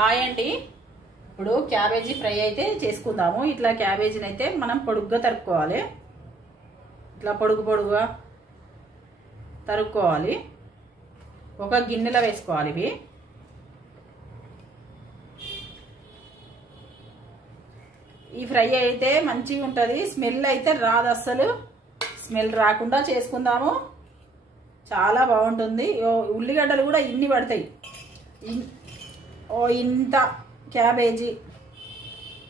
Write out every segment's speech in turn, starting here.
Hi అండి. ఇప్పుడు cabbage fry అయితే చేసుకుందాము. ఇట్లా క్యాబేజీని అయితే మనం పొడుగ్గా తరుక్కోవాలి. ఇట్లా పొడుగుగా తరుక్కోవాలి. ఒక గిన్నెలో వేసుకోవాలి. ఇవి ఈ ఫ్రై అయితే మంచిగా ఉంటుంది. స్మెల్ అయితే రాదు, అస్సలు స్మెల్ రాకుండా చేసుకుందాము. చాలా బాగుంటుంది. ఉల్లిగడ్డలు కూడా ఇన్ని పడతాయి. ఇంత క్యాబేజీ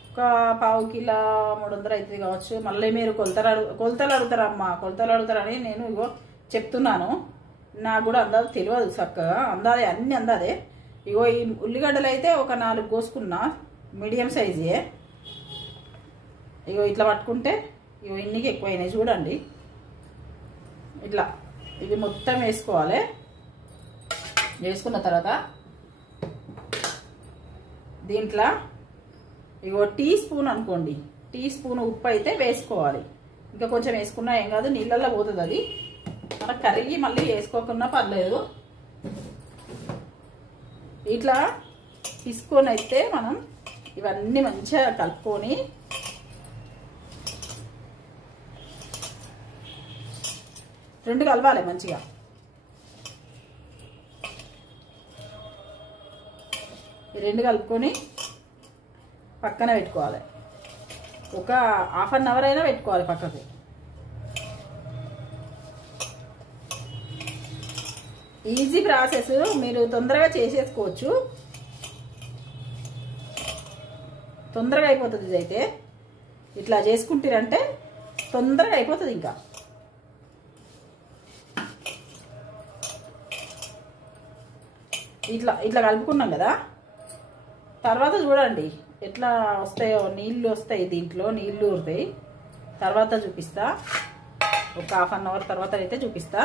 ఒక పావు కిలో 300 అవుతుంది కావచ్చు. మళ్ళీ మీరు కొలతలు అడుగుతారమ్మా, కొలతలు అడుగుతారని నేను ఇగో చెప్తున్నాను. నాకు కూడా అందాజు తెలియదు చక్కగా. అందాదే అన్ని అందాదే. ఇగో ఈ ఉల్లిగడ్డలు అయితే ఒక 4 కోసుకున్నా, మీడియం సైజే. ఇగో ఇట్లా పట్టుకుంటే ఇగో ఇన్నికి ఎక్కువైనాయి చూడండి. ఇట్లా ఇది మొత్తం వేసుకోవాలి. వేసుకున్న తర్వాత దీంట్లో ఇగో టీ స్పూన్ అనుకోండి, టీ స్పూన్ ఉప్పు అయితే వేసుకోవాలి. ఇంకా కొంచెం వేసుకున్నా ఏం కాదు, నీళ్ళల్లో పోతుంది అది. మనకు కరిగి మళ్ళీ వేసుకోకున్నా పర్లేదు. ఇట్లా తీసుకొని అయితే మనం ఇవన్నీ మంచిగా కలుపుకొని రెండు కలవాలి మంచిగా. ఈ రెండు కలుపుకొని పక్కన పెట్టుకోవాలి. ఒక ½ అన్ అవర్ అయినా పెట్టుకోవాలి పక్కకు. ఈజీ ప్రాసెస్, మీరు తొందరగా చేసేసుకోవచ్చు. తొందరగా అయిపోతుంది. ఇదైతే ఇట్లా చేసుకుంటారంటే తొందరగా అయిపోతుంది. ఇంకా ఇట్లా ఇట్లా కలుపుకున్నాం కదా. తర్వాత చూడండి ఎట్లా వస్తాయో, నీళ్ళు వస్తాయి, దీంట్లో నీళ్ళు ఊరుతాయి. తర్వాత చూపిస్తా, ఒక ½ అన్ అవర్ తర్వాత అయితే చూపిస్తా.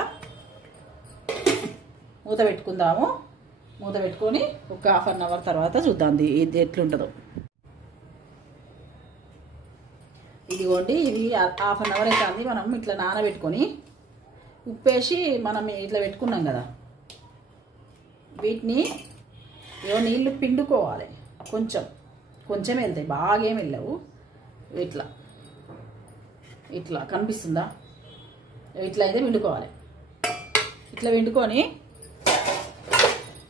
మూత పెట్టుకుందాము. మూత పెట్టుకొని ఒక ½ అన్ అవర్ తర్వాత చూద్దాం ఇది ఎట్లుంటుందో. ఇదిగోండి, ఇది ½ అన్ అవర్ అయితే మనం ఇట్లా నానబెట్టుకొని ఉప్పేసి మనం ఇట్లా పెట్టుకున్నాం కదా, వీటిని ఏవో నీళ్ళు పిండుకోవాలి. కొంచెం వెళ్తాయి, బాగా ఏమి వెళ్ళవు. ఇట్లా ఇట్లా కనిపిస్తుందా? ఇట్లా అయితే పిండుకోవాలి. ఇట్లా పిండుకొని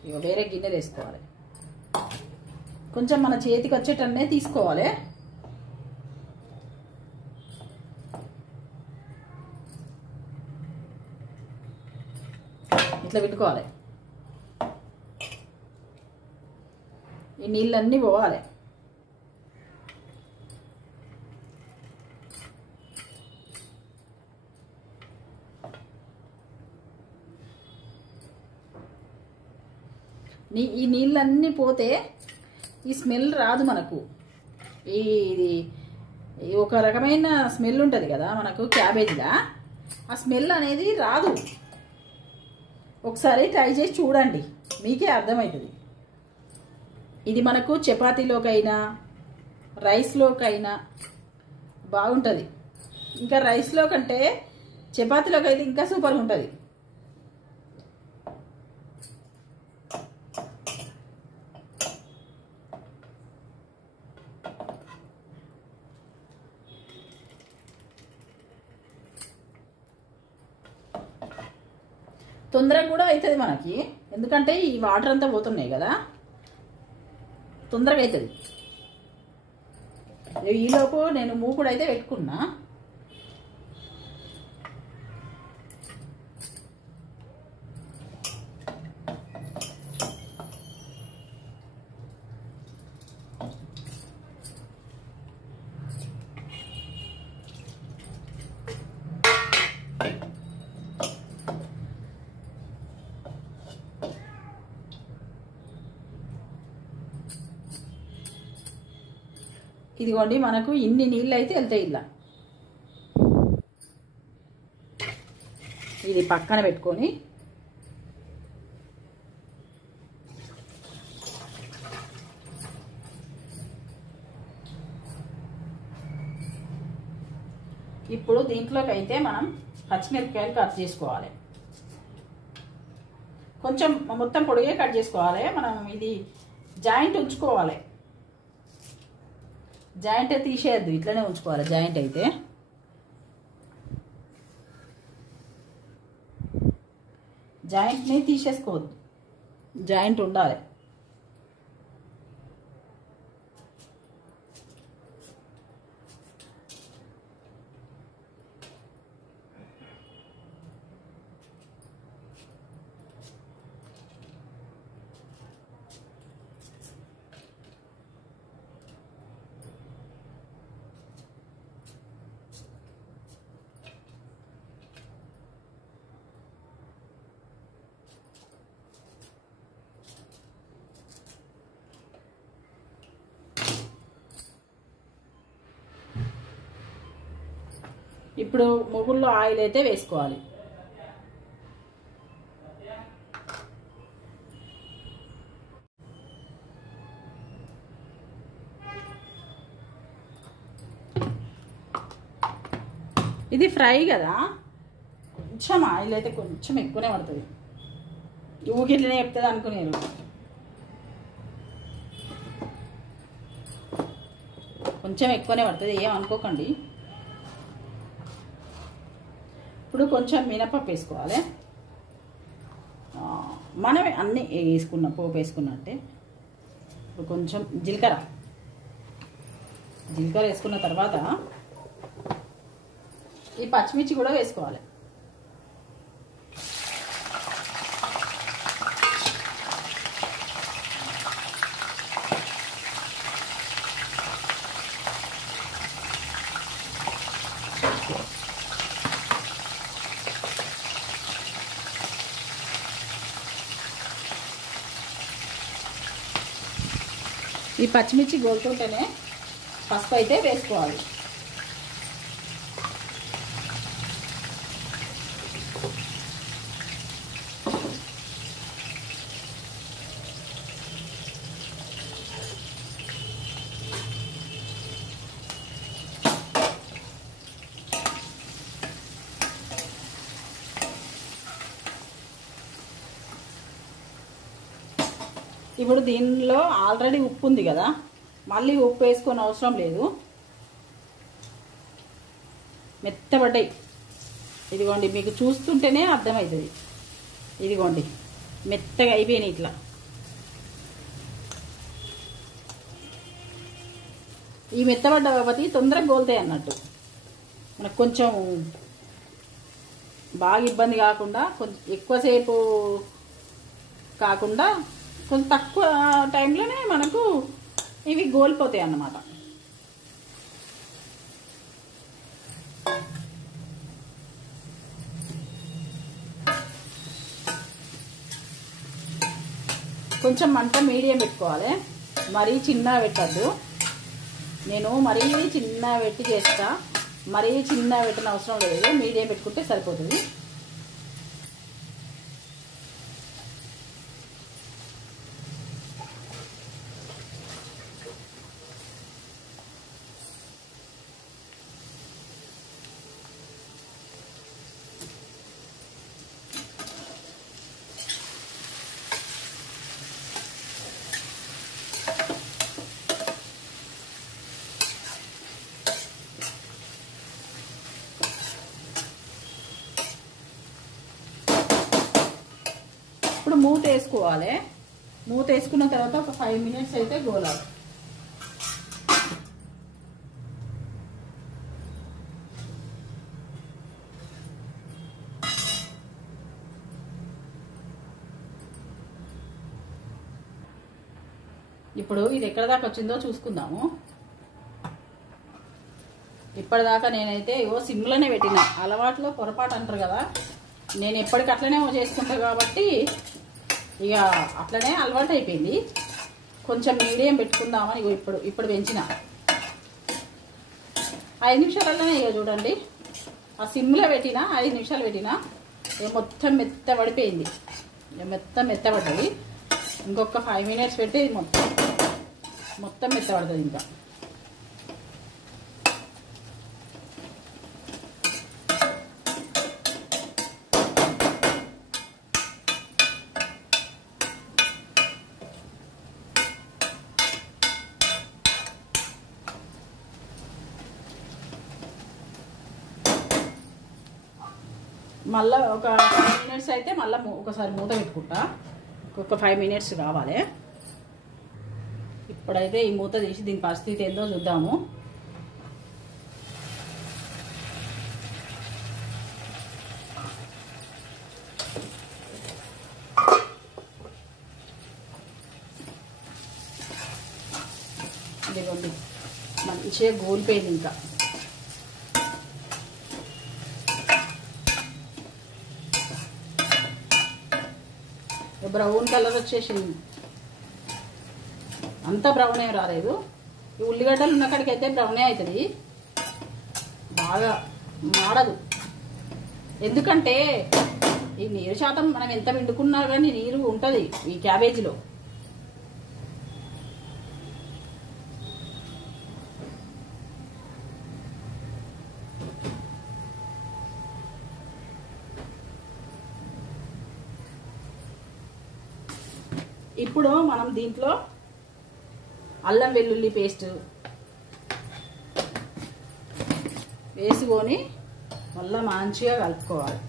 ఇక వేరే గిన్నెలు వేసుకోవాలి. కొంచెం మన చేతికి వచ్చేటన్నే తీసుకోవాలి. ఇట్లా పిండుకోవాలి. ఈ నీళ్ళన్నీ పోవాలి. ఈ నీళ్ళన్నీ పోతే ఈ స్మెల్ రాదు మనకు. ఇది ఒక రకమైన స్మెల్ ఉంటుంది కదా మనకు క్యాబేజీలా, ఆ స్మెల్ అనేది రాదు. ఒకసారి ట్రై చేసి చూడండి, మీకే అర్థమవుతుంది. ఇది మనకు చపాతీలోకైనా రైస్లోకైనా బాగుంటుంది. ఇంకా రైస్లో కంటే చపాతీలోకి అయితే ఇంకా సూపర్గా ఉంటుంది. తొందరగా కూడా అవుతుంది మనకి, ఎందుకంటే ఈ వాటర్ అంతా పోతున్నాయి కదా, తొందరగా అవుతుంది. ఈలోపు నేను మూకుడు అయితే పెట్టుకున్నా. ఇదిగోండి, మనకు ఇన్ని నీళ్ళు అయితే వెళ్తాయి. ఇలా ఇది పక్కన పెట్టుకొని ఇప్పుడు దీంట్లోకి అయితే మనం పచ్చిమిరపకాయలు కట్ చేసుకోవాలి. కొంచెం మొత్తం పొడిగే కట్ చేసుకోవాలి. మనం ఇది జాయింట్ ఉంచుకోవాలి, జాయింట్ తీసేయద్దు, ఇట్లనే ఉంచుకోవాలి. జాయింట్ అయితే జాయింట్ని తీసేసుకోవద్దు, జాయింట్ ఉండాలి. ఇప్పుడు మొగుల్లో ఆయిల్ అయితే వేసుకోవాలి. ఇది ఫ్రై కదా, కొంచెం ఆయిల్ అయితే కొంచెం ఎక్కువనే పడుతుంది. ఊకిట్లనే చెప్తుంది అనుకునేరు, కొంచెం ఎక్కువనే పడుతుంది, ఏమనుకోకండి. ఇప్పుడు కొంచెం మినపప్పు వేసుకోవాలి. మనమే అన్నీ వేసుకున్నాం, పోపు వేసుకున్నట్టే. ఇప్పుడు కొంచెం జీలకర్ర వేసుకున్న తర్వాత ఈ పచ్చిమిర్చి కూడా వేసుకోవాలి. ఈ పచ్చిమిర్చి గోలుతుంటేనే పసుపు అయితే వేసుకోవాలి. ఇప్పుడు దీనిలో ఆల్రెడీ ఉప్పు ఉంది కదా, మళ్ళీ ఉప్పు వేసుకొని అవసరం లేదు. మెత్తబడ్డాయి, ఇదిగోండి, మీకు చూస్తుంటేనే అర్థమవుతుంది. ఇదిగోండి మెత్తగా అయిపోయినాయి. ఇట్లా ఈ మెత్తబడ్డ కాబట్టి తొందరగా గోలుతాయి అన్నట్టు. మనకు కొంచెం బాగా ఇబ్బంది కాకుండా, కొంచెం ఎక్కువసేపు కాకుండా కొంచెం తక్కువ టైంలోనే మనకు ఇవి గోలిపోతాయి అన్నమాట. కొంచెం మంట మీడియం పెట్టుకోవాలి, మరీ చిన్న పెట్టద్దు. నేను మరీ చిన్న పెట్టి చేస్తా, మరీ చిన్న పెట్టిన అవసరం లేదు, మీడియం పెట్టుకుంటే సరిపోతుంది. ఇప్పుడు మూత వేసుకోవాలి. మూత వేసుకున్న తర్వాత ఒక 5 మినిట్స్ అయితే గోలాలి. ఇప్పుడు ఇది ఎక్కడ దాకా వచ్చిందో చూసుకుందాము. ఇప్పటిదాకా నేనైతే సిమ్లోనే పెట్టిన, అలవాట్లో పొరపాటు అంటారు కదా, నేను ఎప్పటికట్లనే చేసుకుంటా కాబట్టి ఇక అట్లనే అలవాటు అయిపోయింది. కొంచెం మీడియం పెట్టుకుందామని ఇప్పుడు పెంచిన 5 నిమిషాలలోనే ఇక చూడండి, ఆ సిమ్లో పెట్టిన 5 నిమిషాలు పెట్టిన మొత్తం మెత్తబడిపోయింది. మెత్తబడ్డది. ఇంకొక 5 మినిట్స్ పెట్టి మొత్తం మెత్తబడుతుంది. ఇంకా మళ్ళీ ఒక 5 మినిట్స్ అయితే మళ్ళీ ఒకసారి మూత పెట్టుకుంటా. ఒక 5 మినిట్స్ కావాలి. ఇప్పుడైతే ఈ మూత తీసి దీని పరిస్థితి ఏందో చూద్దాము. ఇదిగోండి మంచిగా గోలిపోయింది. ఇంకా బ్రౌన్ కలర్ వచ్చేసింది. అంత బ్రౌన్ ఏం రాలేదు. ఈ ఉల్లిగడ్డలు ఉన్న కాడికి అయితే బ్రౌనే అవుతుంది, బాగా మాడదు. ఎందుకంటే ఈ నీరు శాతం మనం ఎంత పిండుకున్నా కానీ నీరు ఉంటుంది ఈ క్యాబేజీలో. ఇప్పుడు మనం దీంట్లో అల్లం వెల్లుల్లి పేస్ట్ వేసుకొని మళ్ళీ మంచిగా కలుపుకోవాలి.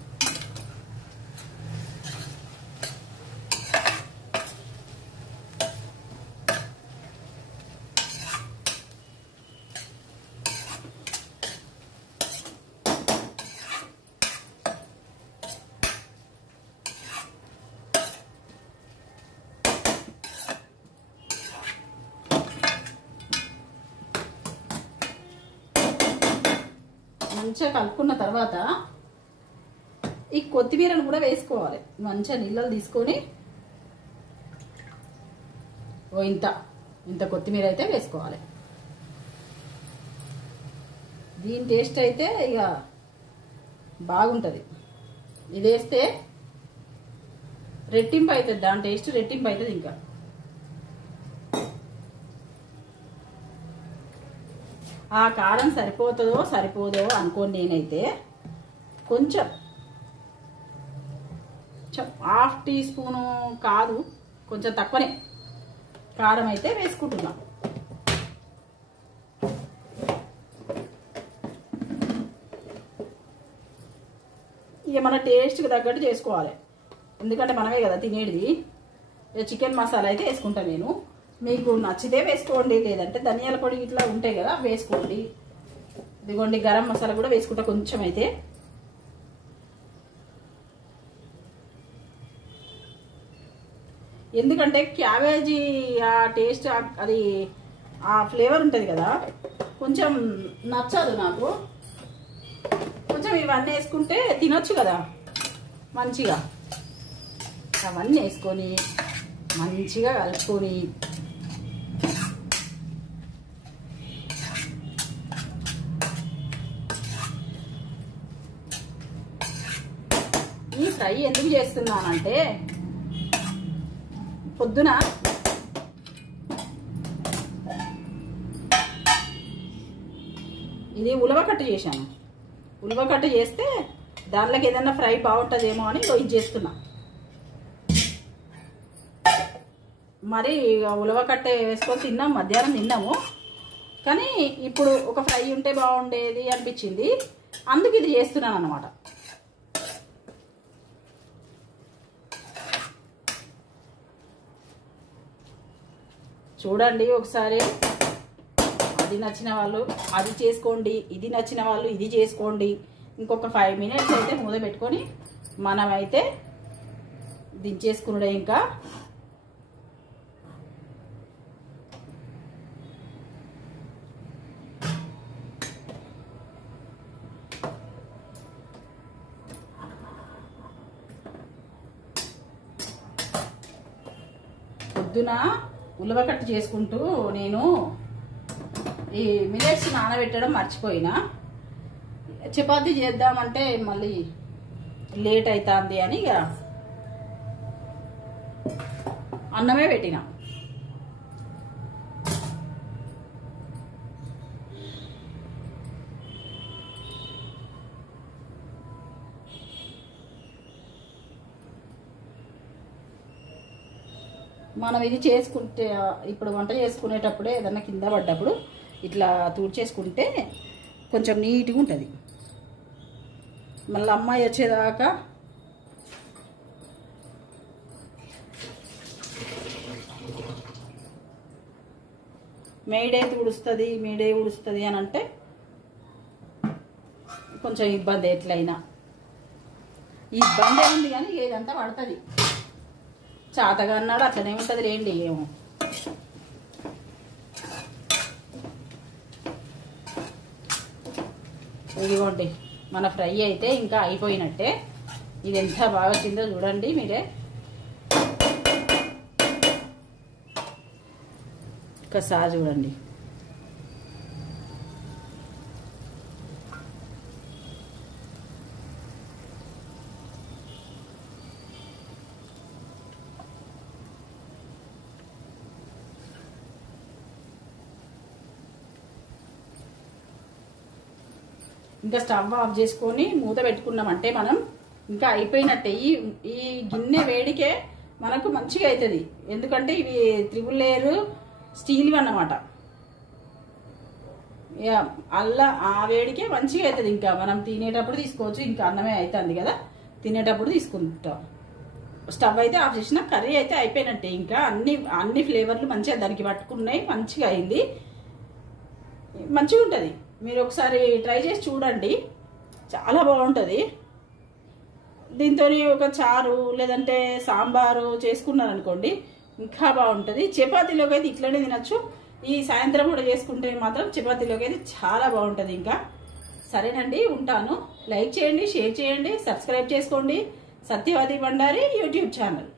మంచిగా కలుపుకున్న తర్వాత ఈ కొత్తిమీరను కూడా వేసుకోవాలి. మంచిగా నీళ్ళలు తీసుకొని ఇంత కొత్తిమీర అయితే వేసుకోవాలి. దీని టేస్ట్ అయితే ఇక బాగుంటుంది. ఇది వేస్తే రెట్టింపు అవుతుంది, దాని టేస్ట్ రెట్టింపు అవుతుంది. ఇంకా ఆ కారం సరిపోదో అనుకోని నేనైతే కొంచెం 1/2 టీ స్పూను కాదు, కొంచెం తక్కువనే కారం అయితే వేసుకుంటున్నా. ఇక మన టేస్ట్కి తగ్గట్టు చేసుకోవాలి, ఎందుకంటే మనమే కదా తినేది. చికెన్ మసాలా అయితే వేసుకుంటాను నేను. మీకు నచ్చితే వేసుకోండి, లేదంటే ధనియాల పొడి ఇట్లా ఉంటాయి కదా వేసుకోండి. ఇదిగోండి గరం మసాలా కూడా వేసుకుంటా కొంచెం అయితే. ఎందుకంటే క్యాబేజీ ఆ టేస్ట్ అది ఆ ఫ్లేవర్ ఉంటుంది కదా, కొంచెం నచ్చదు నాకు. కొంచెం ఇవన్నీ వేసుకుంటే తినొచ్చు కదా మంచిగా. అవన్నీ వేసుకొని మంచిగా కలుపుకొని ఈ ఫ్రై ఎందుకు చేస్తున్నానంటే పొద్దున ఇది ఉలవకట్టు చేశాను. ఉలవకట్టు చేస్తే దాంట్లోకి ఏదైనా ఫ్రై బాగుంటుందేమో అని ఇది చేస్తున్నా. మరి ఉలవకట్టే వేసుకొని తిన్నాం, మధ్యాహ్నం తిన్నాము. కానీ ఇప్పుడు ఒక ఫ్రై ఉంటే బాగుండేది అనిపించింది, అందుకు ఇది చేస్తున్నాను అన్నమాట. చూడండి ఒకసారి. అది నచ్చిన వాళ్ళు అది చేసుకోండి, ఇది నచ్చిన వాళ్ళు ఇది చేసుకోండి. ఇంకొక 5 మినిట్స్ అయితే మూత పెట్టుకొని మనమైతే దించేసుకున్నాడే. ఇంకా పొద్దున ఉలవకట్టు చేసుకుంటూ నేను ఈ మిల్లెట్స్ నానబెట్టడం మర్చిపోయినా. చపాతీ చేద్దామంటే మళ్ళీ లేట్ అవుతుంది అని ఇక అన్నమే పెట్టిన. మనం ఇది చేసుకుంటే ఇప్పుడు వంట చేసుకునేటప్పుడే ఏదన్నా కింద పడ్డప్పుడు ఇట్లా తూడ్చేసుకుంటే కొంచెం నీట్గా ఉంటుంది. మళ్ళీ అమ్మాయి వచ్చేదాకా మేడే తుడుస్తుంది అని అంటే కొంచెం ఇబ్బంది. ఎట్లయినా ఇబ్బంది ఉంది కానీ ఏదంతా పడుతుంది. చాతగా అన్నాడు అట్లనే ఉంటుంది లేండి. ఏమో ఇదిగోండి మన ఫ్రై అయితే ఇంకా అయిపోయినట్టే. ఇది ఎంత బాగా వచ్చిందో చూడండి మీరే. ఒకసారి చూడండి. ఇంకా స్టవ్ ఆఫ్ చేసుకొని మూత పెట్టుకున్నామంటే మనం ఇంకా అయిపోయినట్టే. ఈ గిన్నె వేడికే మనకు మంచిగా అవుతుంది. ఎందుకంటే ఇవి 3 లేయర్ స్టీల్ అన్నమాట. అల్లా ఆ వేడికే మంచిగా అవుతుంది. ఇంకా మనం తినేటప్పుడు తీసుకోవచ్చు. ఇంకా అన్నమే అవుతుంది కదా, తినేటప్పుడు తీసుకుంటాం. స్టవ్ అయితే ఆఫ్ చేసిన కర్రీ అయితే అయిపోయినట్టే. ఇంకా అన్ని ఫ్లేవర్లు మంచిగా దానికి పట్టుకున్నాయి. మంచిగా అయింది, మంచిగా ఉంటుంది. మీరు ఒకసారి ట్రై చేసి చూడండి, చాలా బాగుంటుంది. దీంతో ఒక చారు లేదంటే సాంబారు చేసుకున్నారనుకోండి ఇంకా బాగుంటుంది. చపాతీలోకి అయితే ఇట్లనే తినచ్చు. ఈ సాయంత్రం కూడా చేసుకుంటే మాత్రం చపాతీలోకి అయితే చాలా బాగుంటుంది. ఇంకా సరేనండి, ఉంటాను. లైక్ చేయండి, షేర్ చేయండి, సబ్స్క్రైబ్ చేసుకోండి. Satyavathi Bandari YouTube channel.